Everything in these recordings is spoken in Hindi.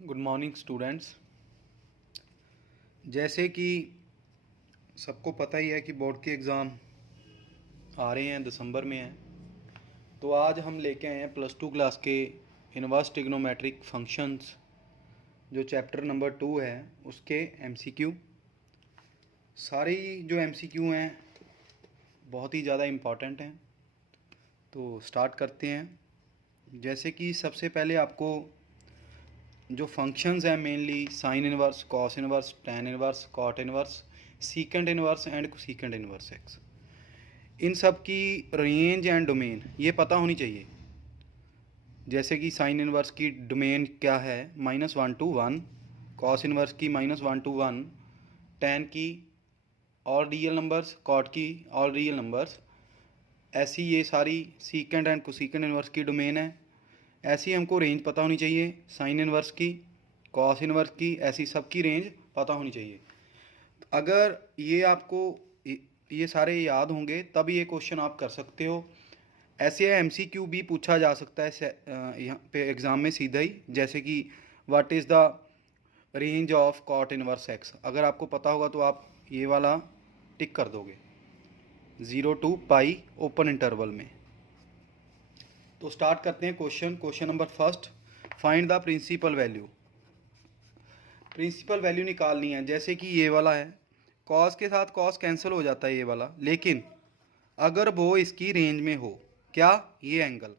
Good morning students. जैसे कि सबको पता ही है कि बोर्ड के एग्ज़ाम आ रहे हैं, दिसंबर में हैं। तो आज हम लेके आए हैं +2 क्लास के इनवर्स ट्रिग्नोमेट्रिक फंक्शंस, जो चैप्टर नंबर 2 है उसके एमसीक्यू। सारे जो एमसीक्यू हैं बहुत ही ज़्यादा इम्पॉर्टेंट हैं। तो स्टार्ट करते हैं। जैसे कि सबसे पहले आपको जो फंक्शंस हैं mainly sine inverse, cos inverse, tan inverse, cot inverse, secant inverse and secant inverse x, इन सब की रेंज एंड डोमेन ये पता होनी चाहिए। जैसे कि साइन इनवर्स की डोमेन क्या है, -1 to 1, कॉस इनवर्स की -1 to 1, टैन की ऑल रियल नंबर्स, कॉट की ऑल रियल नंबर्स। ऐसी ये सारी सीकेंट एंड कोसीकेंट इनवर्स की डोमेन है। ऐसी हमको रेंज पता होनी चाहिए साइन इनवर्स की, कॉस इनवर्स की, ऐसी सब की रेंज पता होनी चाहिए। अगर ये आपको ये सारे याद होंगे तब ये क्वेश्चन आप कर सकते हो। ऐसे एमसीक्यू भी पूछा जा सकता है यहाँ पे एग्ज़ाम में सीधा ही, जैसे कि what is the range of cot inverse X. अगर आपको पता होगा तो आप ये वाला टिक कर दोगे 0 to पाई ओपन इंटरवल में। तो स्टार्ट करते हैं question number first. Find the principal value. Principal value निकालनी है। जैसे कि ये वाला है, कॉस के साथ कॉस कैंसिल हो जाता है ये वाला, लेकिन अगर वो इसकी रेंज में हो, क्या, ये एंगल,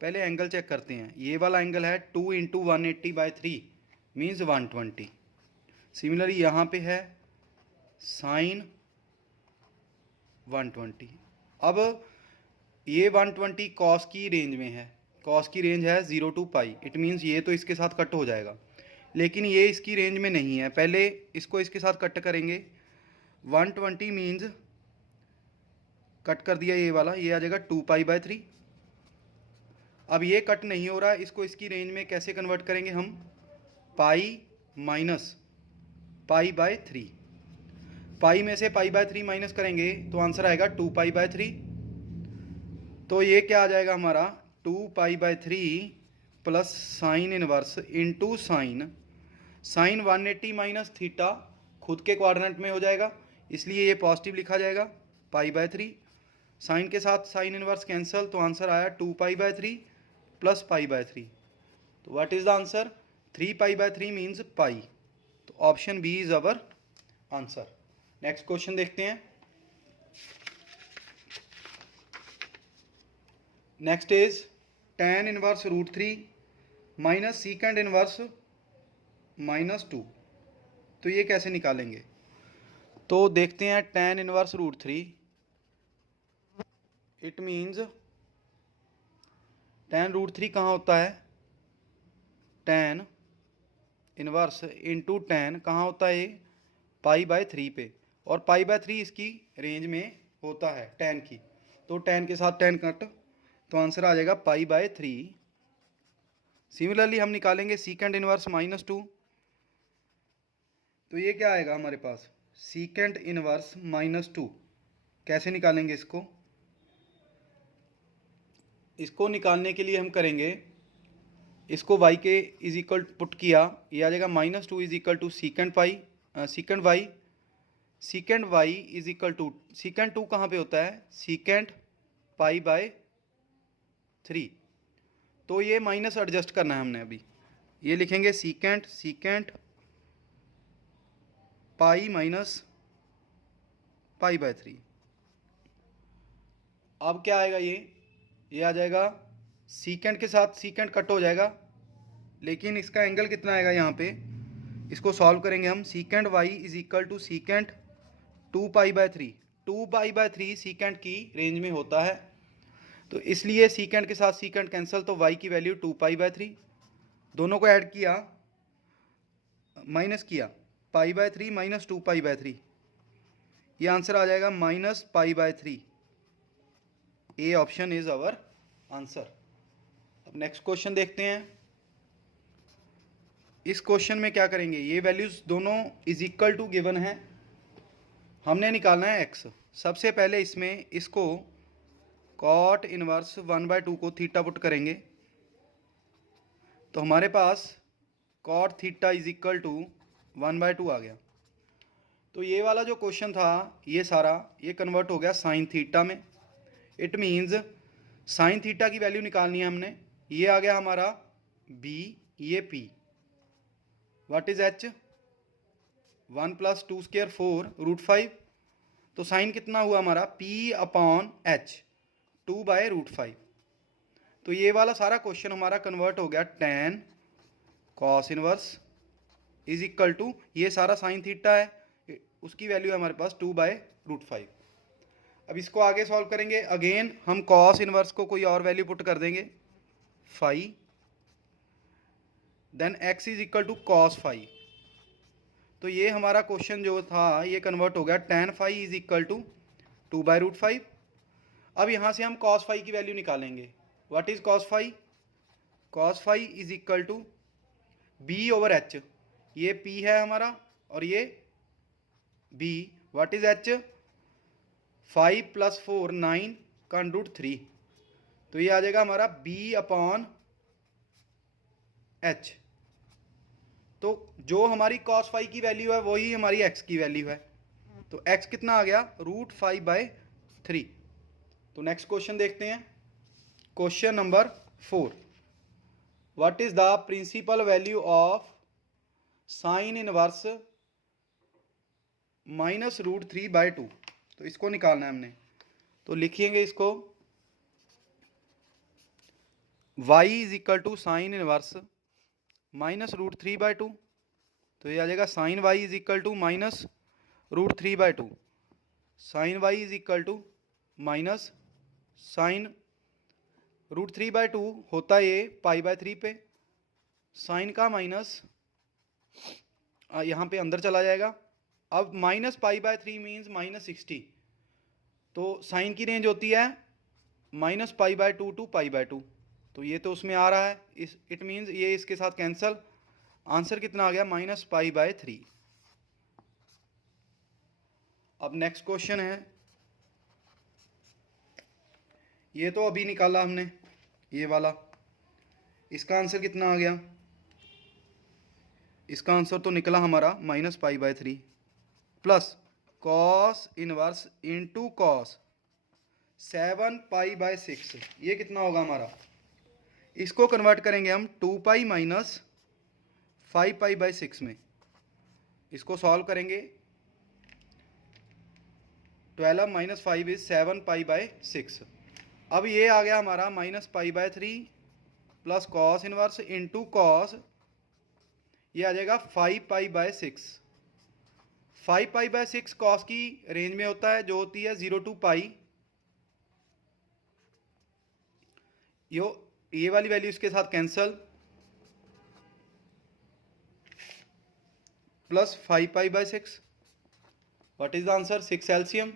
पहले एंगल चेक करते हैं। ये वाला एंगल है 2 × 180/3 मीन्स 120। सिमिलरली यहाँ पे है साइन 120। अब ये 120 कॉस की रेंज में है, कॉस की रेंज है 0 to पाई, इट मीन्स ये तो इसके साथ कट हो जाएगा, लेकिन ये इसकी रेंज में नहीं है। पहले इसको इसके साथ कट करेंगे। 120 मीन्स कट कर दिया ये वाला, ये आ जाएगा 2π/3। अब ये कट नहीं हो रहा, इसको इसकी रेंज में कैसे कन्वर्ट करेंगे हम, पाई माइनस π/3। पाई में से π/3 माइनस करेंगे तो आंसर आएगा 2π/3। तो ये क्या आ जाएगा हमारा 2π/3 plus sine inverse into sine 180 minus theta खुद के क्वाड्रेंट में हो जाएगा, इसलिए ये पॉजिटिव लिखा जाएगा π/3। साइन के साथ साइन इनवर्स कैंसिल, तो आंसर आया 2π/3 प्लस π/3। तो what is the answer, 3π/3 means pi. तो option B is our answer. Next question देखते हैं। Next is tan inverse √3 minus secant inverse -2। तो ये कैसे निकालेंगे, तो देखते हैं। tan inverse √3, it means tan √3 कहाँ होता है, tan इनवर्स इंटू tan कहाँ होता है, ये π/3 पे, और π/3 इसकी रेंज में होता है tan की, तो tan के साथ tan कट, तो आंसर आ जाएगा π/3। सिमिलरली हम निकालेंगे सीकेंड इनवर्स -2। तो ये क्या आएगा हमारे पास, सीकेंड इनवर्स -2। कैसे निकालेंगे इसको, इसको निकालने के लिए हम करेंगे, इसको y के इज इक्वल पुट किया, ये आ जाएगा -2 is equal to secant pi, secant y is equal to secant 2 कहाँ पे होता है, सीकेंड π/3। तो ये माइनस एडजस्ट करना है हमने अभी, ये लिखेंगे सीकेंड पाई माइनस π/3। अब क्या आएगा, ये आ जाएगा सीकेंड के साथ सीकेंड कट हो जाएगा, लेकिन इसका एंगल कितना आएगा यहाँ पे, इसको सॉल्व करेंगे हम। Secant y is equal to secant 2π/3, 2π/3 secant की रेंज में होता है, तो इसलिए सीकेंड के साथ सीकेंड कैंसिल, तो y की वैल्यू 2π/3। दोनों को ऐड किया, माइनस किया, π/3 माइनस 2π/3, ये आंसर आ जाएगा -π/3। A option is our answer. अब नेक्स्ट क्वेश्चन देखते हैं। इस क्वेश्चन में क्या करेंगे, ये वैल्यूज दोनों इज इक्वल टू गिवन है, हमने निकालना है x। सबसे पहले इसमें इसको कॉट इनवर्स 1/2 को थीटा पुट करेंगे, तो हमारे पास cot theta is equal to 1/2 आ गया। तो ये वाला जो क्वेश्चन था ये सारा ये कन्वर्ट हो गया साइन थीटा में। इट मीन्स साइन थीटा की वैल्यू निकालनी है हमने। ये आ गया हमारा b, ये p। What is h? 1 + 2 square 4 √5। तो साइन कितना हुआ हमारा p/h 2/√5। तो ये वाला सारा क्वेश्चन हमारा कन्वर्ट हो गया tan cos inverse is equal to ये सारा साइन थीटा है, उसकी वैल्यू है हमारे पास 2/√5। अब इसको आगे सॉल्व करेंगे। अगेन हम कॉस इनवर्स को कोई और वैल्यू पुट कर देंगे phi, then x is equal to cos phi. तो ये हमारा क्वेश्चन जो था ये कन्वर्ट हो गया tan phi is equal to 2/√5। अब यहाँ से हम कॉस फाई की वैल्यू निकालेंगे। What is cos phi? Cos phi is equal to b/h। ये p है हमारा और ये b। What is h? 5 + 4 9 का √3। तो ये आ जाएगा हमारा b/h। तो जो हमारी cos फाई की वैल्यू है वही हमारी x की वैल्यू है। तो x कितना आ गया? √5/3। तो नेक्स्ट क्वेश्चन देखते हैं। Question number 4। What is the principal value of sine inverse -√3/2? तो इसको निकालना है हमने। तो लिखेंगे इसको y is equal to sine inverse -√3/2। तो ये आ जाएगा sine y is equal to -√3/2। Sine y is equal to minus sine √3/2 होता है ये π/3 पे। साइन का माइनस यहाँ पे अंदर चला जाएगा। अब -π/3 मीन्स -60। तो साइन की रेंज होती है -π/2 टू π/2। तो ये तो उसमें आ रहा है, इस इट मीन्स ये इसके साथ कैंसल। आंसर कितना आ गया? -π/3। अब नेक्स्ट क्वेश्चन है, ये तो अभी निकाला हमने ये वाला। इसका आंसर कितना आ गया? इसका आंसर तो निकला हमारा -π/3 plus cos inverse into cos 7π/6। ये कितना होगा हमारा? इसको कन्वर्ट करेंगे हम 2π माइनस 5π/6 में। इसको सॉल्व करेंगे। 12 - 5 इज 7π/6। अब ये आ गया हमारा -π/3 plus cos inverse into cos, ये आ जाएगा 5π/6। 5π/6 कॉस की रेंज में होता है जो होती है 0 to π। ये वाली वैल्यू इसके साथ cancel, plus 5π/6। What is the answer? 6 LCM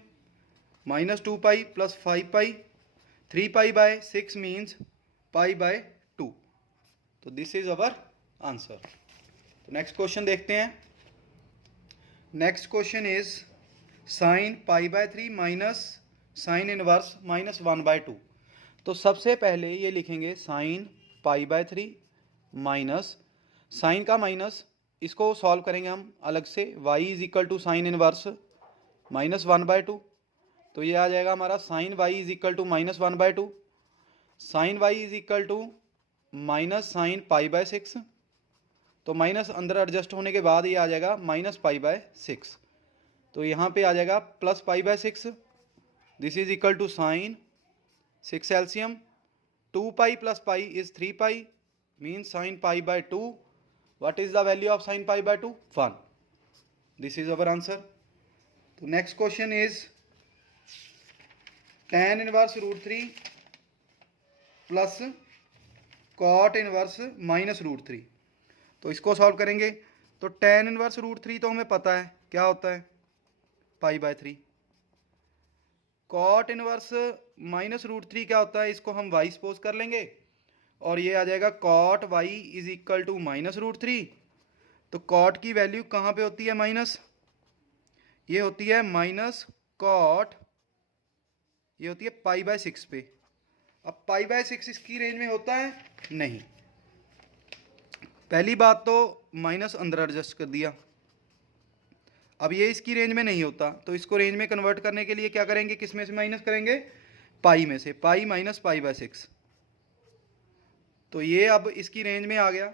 -2π plus 5π। 3π/6 means π/2। तो दिस इज अवर आंसर। तो नेक्स्ट क्वेश्चन देखते हैं। Next question is sine π/3 minus sine inverse -1/2। तो सबसे पहले ये लिखेंगे साइन π/3 माइनस साइन का माइनस, इसको सॉल्व करेंगे हम अलग से। y is equal to sine inverse -1/2। तो ये आ जाएगा हमारा sine y is equal to -1/2। Sine y is equal to minus sine π/6। तो माइनस अंदर एडजस्ट होने के बाद ये आ जाएगा -π/6। तो यहाँ पे आ जाएगा plus π/6। This is equal to sine 6 LCM 2π plus π is 3π means sine π/2। What is the value of sine π/2? 1। This is our answer. तो next question is tan inverse √3 plus cot inverse -√3। तो इसको सॉल्व करेंगे। तो tan इनवर्स √3 तो हमें पता है क्या होता है, π/3। कॉट इनवर्स -√3 क्या होता है, इसको हम y सपोज कर लेंगे और ये आ जाएगा cot y is equal to -√3। तो कॉट की वैल्यू कहाँ पे होती है माइनस? ये होती है माइनस कॉट, ये होती है π/6 पे। अब π/6 इसकी रेंज में होता है नहीं। पहली बात तो माइनस अंदर एडजस्ट कर दिया। अब ये इसकी रेंज में नहीं होता, तो इसको रेंज में कन्वर्ट करने के लिए क्या करेंगे, किस में से माइनस करेंगे, पाई में से, पाई माइनस पाई बाय 6। तो ये अब इसकी रेंज में आ गया,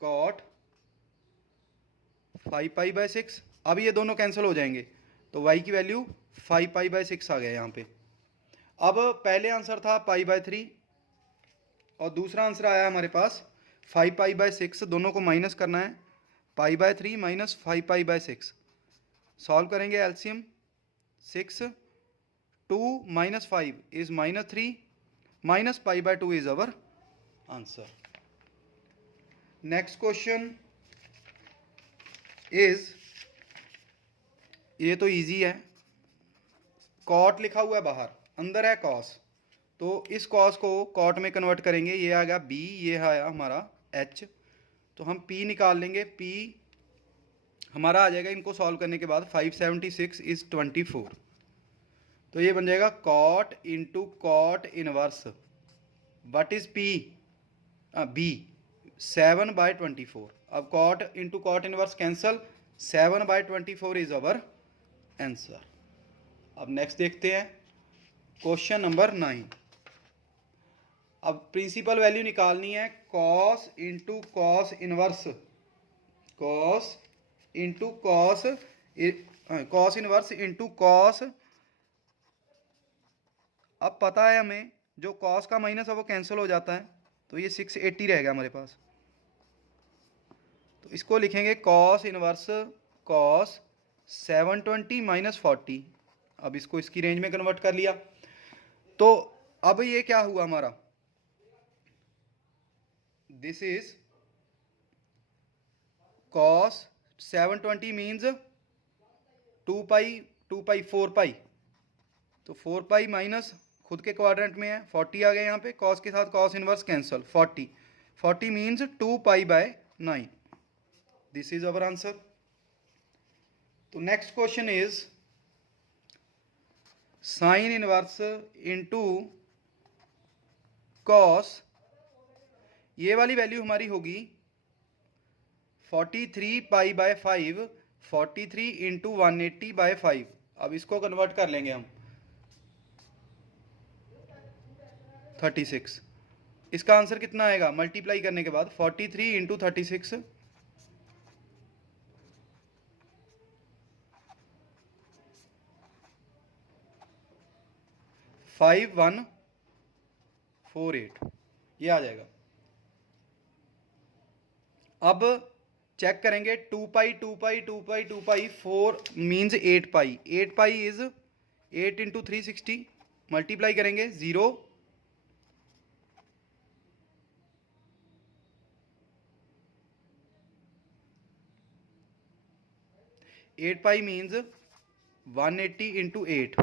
कॉट 5 पाई बाय 6। अब ये दोनों कैंसिल हो जाएंगे, तो y की वैल्यू 5 पाई बाय 6 आ गया यहाँ पे। अब पहले आंसर था पाई बाय 3 और दूसरा आंसर आया हमारे पास 5 पाई बाय 6। दोनों को माइनस करना है, pi by 3 minus 5 pi by 6। Solve करेंगे LCM, 6 2 minus 5 is minus 3 minus pi by 2 is our answer. Next question is, ये तो इजी है, कॉट लिखा हुआ है बाहर, अंदर है कॉस, तो इस कॉस को कॉट में कन्वर्ट करेंगे। ये आ गया b, ये आया हमारा h, तो हम p निकाल लेंगे। p हमारा आ जाएगा इनको सॉल्व करने के बाद 576 इज 24। तो ये बन जाएगा cot into cot inverse, what is p, b 7 by 24। अब cot into cot inverse cancel, 7 by 24 is our answer. अब नेक्स्ट देखते हैं क्वेश्चन नंबर 9। अब प्रिंसिपल वैल्यू निकालनी है, cos into cos inverse, cos into cos, cos inverse into cos. अब पता है हमें जो कॉस का माइनस है वो कैंसिल हो जाता है, तो ये 680 रहेगा हमारे पास। तो इसको लिखेंगे कॉस इनवर्स कॉस 720 माइनस 40। अब इसको इसकी रेंज में कन्वर्ट कर लिया, तो अब ये क्या हुआ हमारा, दिस इज कॉस 720 मीन्स 2 पाई 4 पाई, तो 4 पाई माइनस खुद के क्वाड्रेंट में है 40 आ गया यहाँ पे, कॉस के साथ cos inverse cancel, 40 means 2 pi by 9। This is our answer. तो next question is sine inverse into cos, ये वाली वैल्यू हमारी होगी 43 पाई बाय 5, 43 इंटू 180 बाय 5। अब इसको कन्वर्ट कर लेंगे हम 36। इसका आंसर कितना आएगा, मल्टीप्लाई करने के बाद 43 इंटू 36, 5148, ये आ जाएगा। अब चेक करेंगे 2 पाई 2 पाई 2 पाई 2 पाई 4 means 8 pi, 8 pi is 8 into 360, multiply करेंगे 0 8 पाई मीन्स 180 इंटू 8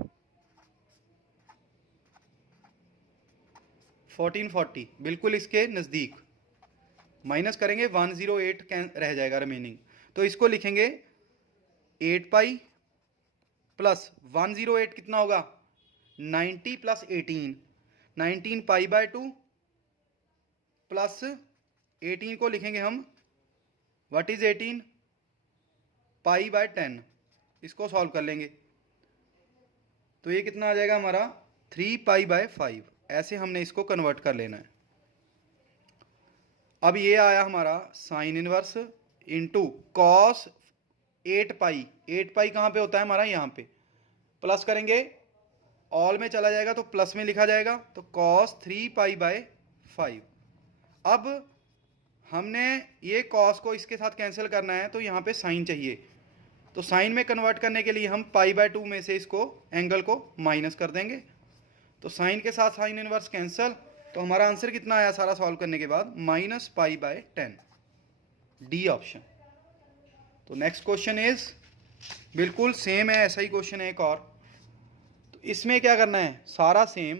1440, बिल्कुल इसके नज़दीक। माइनस करेंगे 108 रह जाएगा रिमेनिंग, तो इसको लिखेंगे 8 पाई प्लस 108 कितना होगा 90 प्लस 18, 19 पाई बाय 2 प्लस 18 को लिखेंगे हम, व्हाट इज 18, पाई बाय 10। इसको सॉल्व कर लेंगे, तो ये कितना आ जाएगा हमारा 3 पाई बाय 5। ऐसे हमने इसको कन्वर्ट कर लेना है। अब ये आया हमारा साइन इनवर्स इंटू कॉस 8 पाई, 8 पाई कहाँ पे होता है हमारा, यहाँ पे, प्लस करेंगे ऑल में चला जाएगा तो प्लस में लिखा जाएगा, तो कॉस 3 पाई बाय 5। अब हमने ये कॉस को इसके साथ कैंसिल करना है, तो यहाँ पे साइन चाहिए, तो साइन में कन्वर्ट करने के लिए हम पाई बाय 2 में से इसको एंगल को माइनस कर देंगे, तो साइन के साथ साइन इनवर्स कैंसिल, तो हमारा आंसर कितना आया सारा सॉल्व करने के बाद, minus pi bye 10, D option. तो नेक्स्ट क्वेश्चन इज बिल्कुल सेम है, ऐसा ही क्वेश्चन है एक और। तो इसमें क्या करना है, सारा सेम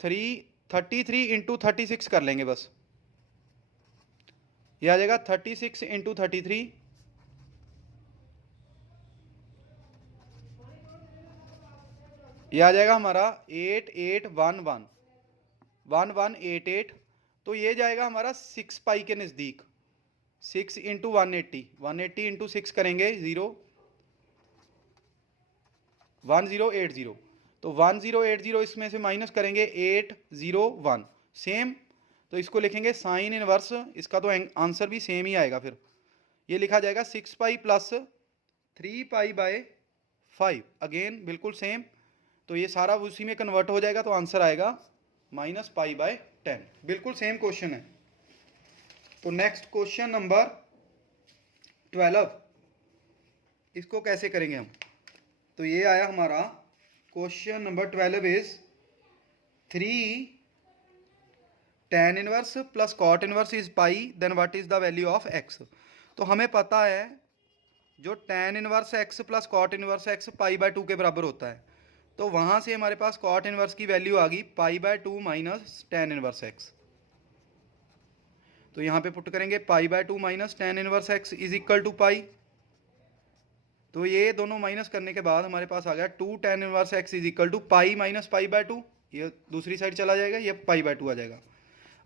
33 इंटू 36 कर लेंगे बस, ये आ जाएगा 36 इंटू 33, ये आ जाएगा हमारा 8811 1188 तो ये जाएगा हमारा 6 पाई के नज़दीक। 6 इंटू 180, 180 इंटू 6 करेंगे 1080। तो 1080 इसमें से माइनस करेंगे 801, सेम। तो इसको लिखेंगे साइन इनवर्स, इसका तो आंसर भी सेम ही आएगा। फिर ये लिखा जाएगा 6 pi plus 3 pi by 5, again बिल्कुल सेम। तो ये सारा उसी में कन्वर्ट हो जाएगा, तो आंसर आएगा माइनस पाई बाय 10, बिल्कुल सेम क्वेश्चन है। तो नेक्स्ट क्वेश्चन नंबर 12, इसको कैसे करेंगे हम? तो ये आया हमारा question number 12 is 3 tan inverse plus cot inverse is pi, then what is the value of x। तो हमें पता है जो tan inverse x plus cot inverse x pi by 2 के बराबर होता है। तो वहाँ से हमारे पास कॉट इनवर्स की वैल्यू आ गई pi by 2 minus tan inverse x। तो यहाँ पे पुट करेंगे pi by 2 minus tan inverse x is equal to pi. तो ये दोनों माइनस करने के बाद हमारे पास आ गया 2 tan inverse x is equal to pi minus pi by 2, ये दूसरी साइड चला जाएगा, ये पाई बाय 2 आ जाएगा।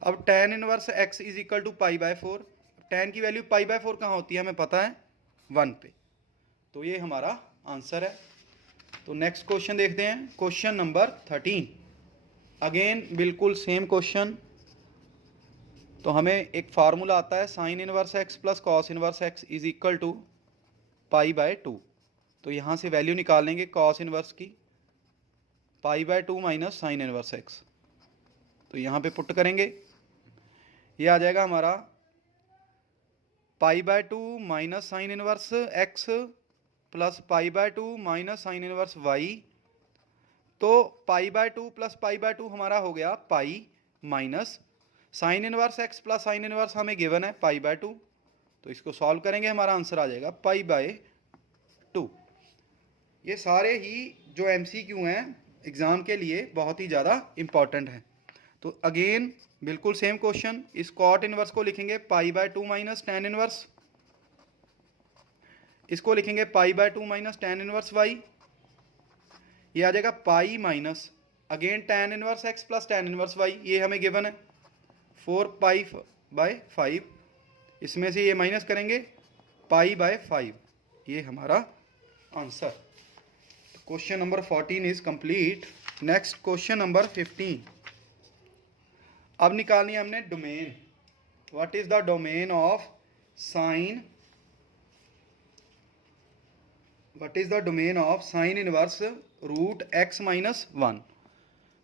अब tan inverse x is equal to pi by 4, tan की वैल्यू पाई बाय 4 कहाँ होती है हमें पता है, 1 पे। तो ये हमारा आंसर है। तो नेक्स्ट क्वेश्चन देखते हैं, क्वेश्चन नंबर 13, अगेन बिल्कुल सेम क्वेश्चन। तो हमें एक फार्मूला आता है sine inverse x plus cos inverse x is equal to pi by 2। तो यहाँ से वैल्यू निकाल लेंगे कॉस इनवर्स की, पाई by 2 minus sine inverse x। तो यहाँ पे पुट करेंगे, ये आ जाएगा हमारा pi by 2 minus sine inverse x plus pi by 2 minus sine inverse y। तो pi by 2 plus pi by 2 हमारा हो गया pi, minus sine inverse x plus sine inverse हमें गिवन है पाई बाय 2। तो इसको सॉल्व करेंगे, हमारा आंसर आ जाएगा पाई बाय 2। ये सारे ही जो MCQ हैं एग्ज़ाम के लिए बहुत ही ज़्यादा इम्पॉर्टेंट हैं। तो अगेन बिल्कुल सेम क्वेश्चन, इस कॉट इनवर्स को लिखेंगे पाई बाय 2 माइनस tan इनवर्स, इसको लिखेंगे पाई by 2 minus tan inverse y। ये आ जाएगा pi minus again tan inverse x plus tan inverse y, ये हमें गिवन है 4 पाई बाय 5, इसमें से ये माइनस करेंगे पाई बाय 5, ये हमारा answer. Question number 14 is complete. Next question number 15, अब निकालनी है हमने domain. What is the domain of sine, what is the domain of sine inverse root x minus 1।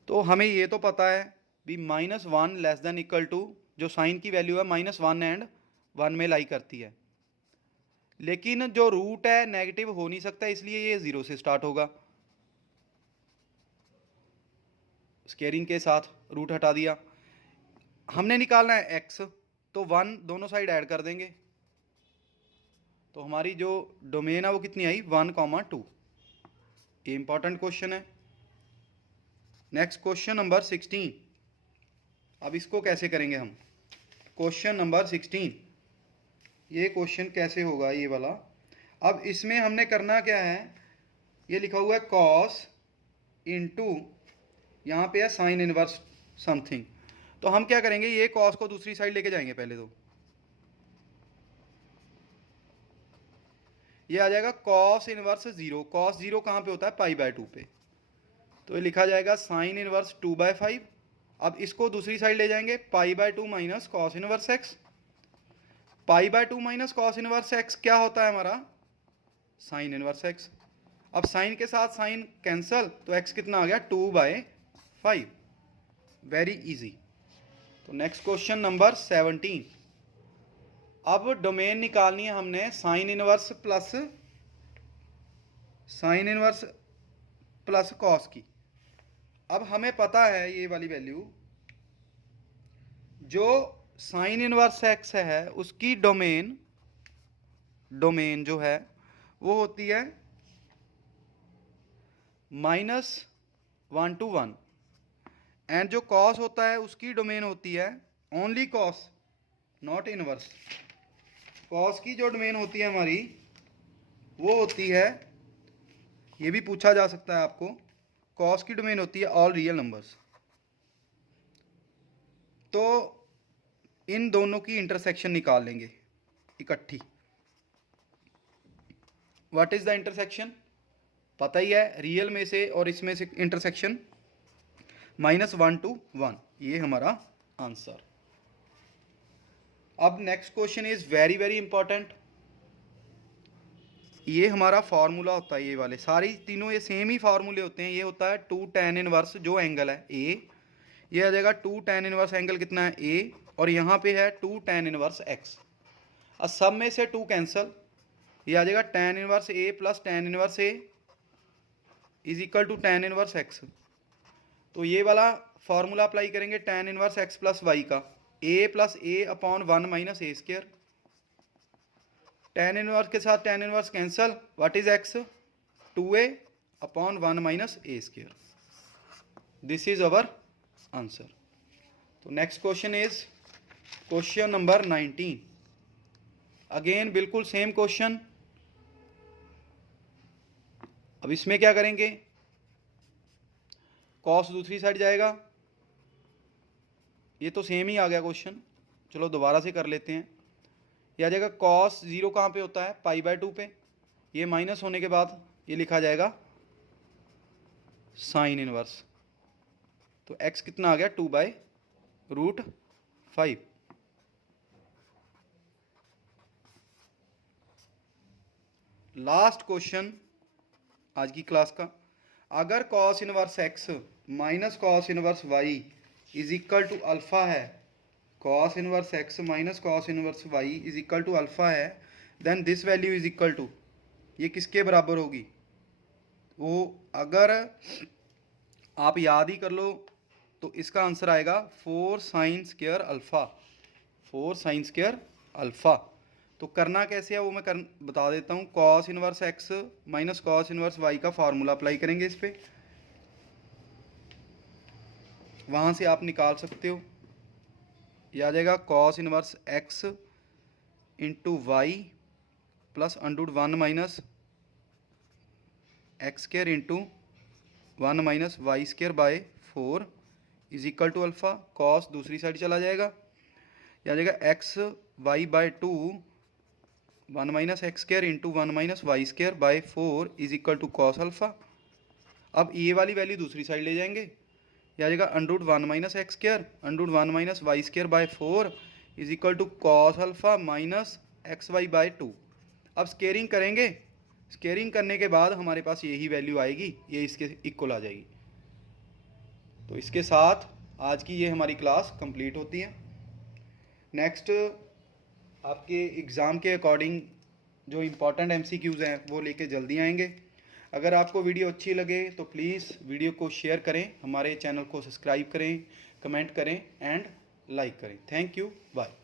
तो हमें ये तो पता है भी -1 लेस देन इक्वल टू, जो साइन की वैल्यू है -1 एंड 1 में लाई करती है, लेकिन जो रूट है नेगेटिव हो नहीं सकता, इसलिए ये 0 से स्टार्ट होगा। स्केयरिंग के साथ रूट हटा दिया। हमने निकालना है x, तो 1 दोनों साइड ऐड कर देंगे, तो हमारी जो डोमेन है वो कितनी आई 1,2। ये इंपॉर्टेंट क्वेश्चन है। नेक्स्ट क्वेश्चन नंबर 16, अब इसको कैसे करेंगे हम? क्वेश्चन नंबर 16, ये क्वेश्चन कैसे होगा ये वाला? अब इसमें हमने करना क्या है, ये लिखा हुआ है कॉस इंटू, यहाँ पे है साइन इनवर्स समथिंग। तो हम क्या करेंगे, ये कॉस को दूसरी साइड लेके जाएंगे पहले। तो ये आ जाएगा कॉस इनवर्स 0, कॉस 0 कहाँ पे होता है पाई बाय 2 पे। तो ये लिखा जाएगा साइन इनवर्स 2/5। अब इसको दूसरी साइड ले जाएंगे पाई by 2 minus cos inverse x। Pi by 2 minus cos inverse x क्या होता है हमारा साइन इनवर्स x। अब साइन के साथ साइन कैंसल, तो x कितना आ गया 2/5, वेरी इजी। तो नेक्स्ट क्वेश्चन नंबर 17, अब डोमेन निकालनी है हमने साइन इनवर्स प्लस कॉस की। अब हमें पता है ये वाली वैल्यू, जो साइन इनवर्स x है उसकी डोमेन जो है वो होती है -1 to 1, एंड जो कॉस होता है उसकी डोमेन होती है only cos, not inverse. Cos की जो डोमेन होती है हमारी वो होती है, ये भी पूछा जा सकता है आपको, कॉस की डोमेन होती है ऑल रियल नंबर्स। तो इन दोनों की इंटरसेक्शन निकाल लेंगे इकट्ठी। व्हाट इज द इंटरसेक्शन, पता ही है, रियल में से और इसमें से इंटरसेक्शन -1 to 1, ये हमारा आंसर। अब next question is very very important. ये हमारा फार्मूला होता है, ये वाले सारी तीनों ये सेम ही फार्मूले होते हैं। ये होता है 2 tan इनवर्स जो एंगल है ए, ये आ जाएगा 2 tan इनवर्स एंगल कितना है ए, और यहाँ पे है 2 tan इनवर्स एक्स। अब सब में से 2 कैंसल, ये आ जाएगा tan inverse a plus tan inverse a is equal to tan inverse x. तो ये वाला फार्मूला अप्लाई करेंगे tan inverse x plus y का, a plus a upon 1 minus a square. tan inverse के साथ tan inverse cancel, what is x, 2a upon 1 minus a square. This is our answer. तो next question is question number 19। Again बिल्कुल सेम क्वेश्चन। अब इसमें क्या करेंगे, कॉस दूसरी साइड जाएगा, ये तो सेम ही आ गया क्वेश्चन, चलो दोबारा से कर लेते हैं। यह आ जाएगा कॉस 0 कहाँ पे होता है, π/2 पे, ये माइनस होने के बाद ये लिखा जाएगा साइन इनवर्स। तो x कितना आ गया, 2/√5। लास्ट क्वेश्चन आज की क्लास का, अगर cos inverse x minus cos inverse y is equal to alpha है, cos inverse x minus cos inverse y is equal to alpha है, then this value is equal to, ये किसके बराबर होगी, वो अगर आप याद ही कर लो तो इसका आंसर आएगा 4 sin square alpha, 4 sin square alpha. तो करना कैसे है वो मैं बता देता हूँ। Cos inverse x minus cos inverse y का फार्मूला अप्लाई करेंगे इस पर, वहाँ से आप निकाल सकते हो। यह आ जाएगा cos inverse x into Y plus √1 minus X square into 1 minus Y square by 4 is equal to alpha. Cos दूसरी साइड चला जाएगा, यह आ जाएगा xy/2 1 minus X square into 1 minus Y square by 4 is equal to cos alpha. अब ये वाली वैल्यू दूसरी साइड ले जाएंगे, यह आ जाएगा √1 minus X square √1 minus Y square by 4 is equal to cos alpha minus xy/2। अब स्केयरिंग करेंगे, स्केयरिंग करने के बाद हमारे पास यही वैल्यू आएगी, ये इसके इक्वल आ जाएगी। तो इसके साथ आज की ये हमारी क्लास कंप्लीट होती है। नेक्स्ट आपके एग्ज़ाम के अकॉर्डिंग जो इम्पोर्टेंट MCQs हैं वो लेके जल्दी आएंगे। अगर आपको वीडियो अच्छी लगे तो प्लीज़ वीडियो को शेयर करें, हमारे चैनल को सब्सक्राइब करें, कमेंट करें एंड लाइक करें। Thank you, bye.